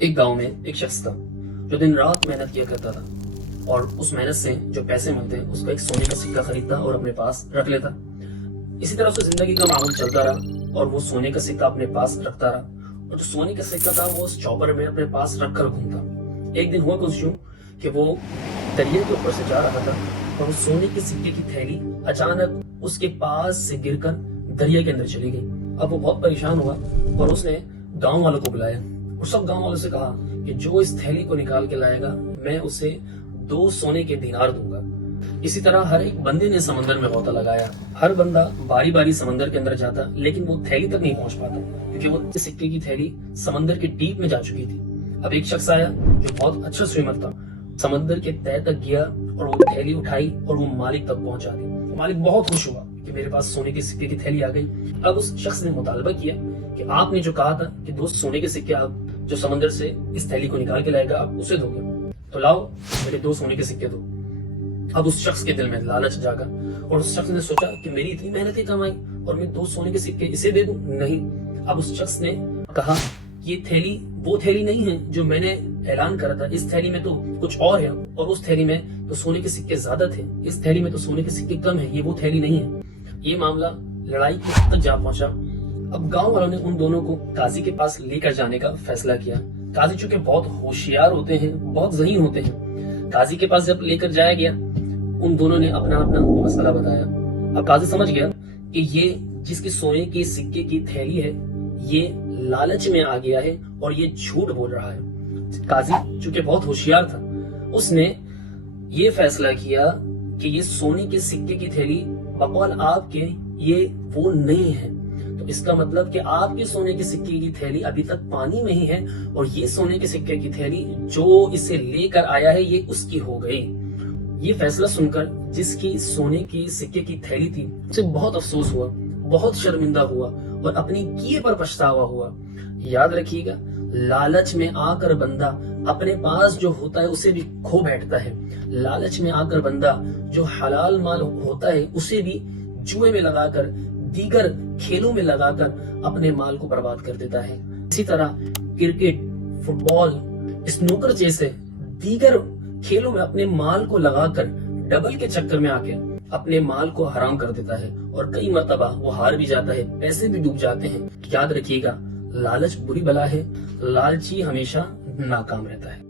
ایک گاؤں میں ایک شخص تھا جو دن رات محنت کیا کرتا تھا اور اس محنت سے جو پیسے ملتے اس کا ایک سونے کا سکہ خریدتا اور اپنے پاس رکھ لیتا۔ اسی طرح سے زندگی کا معمول چلتا رہا اور وہ سونے کا سکہ اپنے پاس رکھتا رہا اور جو سونے کا سکہ تھا وہ اس چوپر میں اپنے پاس رکھ کر گھومتا۔ ایک دن ہوا کچھ یوں کہ وہ دریا کے اوپر سے جا رہا تھا اور وہ سونے کے سکے کی تھیلی اچانک اس کے پاس سے گر کر دریا کے اندر چلی گئی۔ اب وہ بہت پریشان ہوا اور اس نے گاؤں والوں کو بلایا اور سب گاؤں والوں سے کہا کہ جو اس تھیلی کو نکال کے لائے گا میں اسے 2 سونے کے دینار دوں گا۔ اسی طرح ہر ایک بندے نے سمندر میں غوطہ لگایا۔ ہر بندہ باری باری سمندر کے اندر جاتا لیکن وہ تھیلی تک نہیں پہنچ پاتا کیونکہ وہ سکے کی تھیلی سمندر کے ڈیپ میں جا چکی تھی۔ اب ایک شخص آیا جو بہت اچھا سوئمر تھا، سمندر کے تہہ تک گیا اور وہ تھیلی اٹھائی اور وہ مالک تک پہنچا دی۔ مالک بہت خوش ہوا کہ میرے پاس سونے کے سکے کی تھیلی آ گئی۔ اب اس شخص نے مطالبہ کیا کہ آپ نے جو کہا تھا کہ 2 سونے کے سکے آپ جو سمندر سے اس تھیلی کو نکال کے لائے گا آپ اسے دو گے، تو لاؤ میرے 2 سونے کے سکے دو۔ اب اس شخص کے دل میں لالچ جاگا اور اس شخص نے سوچا کہ میری اتنی محنت کمائی اور میں 2 سونے کے سکے اسے دے دوں؟ نہیں۔ اب اس شخص نے کہا یہ تھیلی وہ تھیلی نہیں ہے جو میں نے اعلان کرا تھا، اس تھیلی میں تو کچھ اور ہے اور اس تھیلی میں تو سونے کے سکے زیادہ تھے، اس تھیلی میں تو سونے کے سکے کم ہیں، یہ وہ تھیلی نہیں ہے۔ یہ معاملہ لڑائی کی حد تک جا پہنچا۔ اب گاؤں والوں نے ان دونوں کو قاضی کے پاس لے کر جانے کا فیصلہ کیا۔ قاضی چونکہ بہت ہوشیار ہوتے ہیں، بہت ذہین ہوتے ہیں، قاضی کے پاس جب لے کر جایا گیا ان دونوں نے اپنا اپنا مسئلہ بتایا۔ اب قاضی سمجھ گیا کہ یہ جس کی سونے کے سکے کی تھیلی ہے یہ لالچ میں آ گیا ہے اور یہ جھوٹ بول رہا ہے۔ قاضی چونکہ بہت ہوشیار تھا اس نے یہ فیصلہ کیا کہ یہ سونے کے سکے کی تھیلی بقول آپ کے یہ وہ نہیں ہے، تو اس کا مطلب کہ آپ کے سونے کے سکے کی تھیلی ابھی تک پانی میں ہی ہے اور یہ سونے کے سکے کی تھیلی جو اسے لے کر آیا ہے یہ اس کی ہو گئی۔ یہ فیصلہ سن کر جس کی سونے کی سکے کی تھیلی تھی اسے بہت افسوس ہوا، بہت شرمندہ ہوا اور اپنی کیے پر پچھتاوا ہوا۔ یاد رکھیے گا لالچ میں آ کر بندہ اپنے پاس جو ہوتا ہے اسے بھی کھو بیٹھتا ہے، لالچ میں آ کر بندہ جو حلال مال ہوتا ہے اسے بھی جوئے میں لگا کر دیگر کھیلوں میں لگا کر اپنے مال کو برباد کر دیتا ہے۔ اسی طرح کرکٹ، فٹ بال، اسنوکر جیسے دیگر کھیلوں میں اپنے مال کو لگا کر ڈبل کے چکر میں آ کے اپنے مال کو حرام کر دیتا ہے اور کئی مرتبہ وہ ہار بھی جاتا ہے، پیسے بھی ڈوب جاتے ہیں۔ یاد رکھیے گا لالچ بری بلا ہے، لالچی ہمیشہ ناکام رہتا ہے۔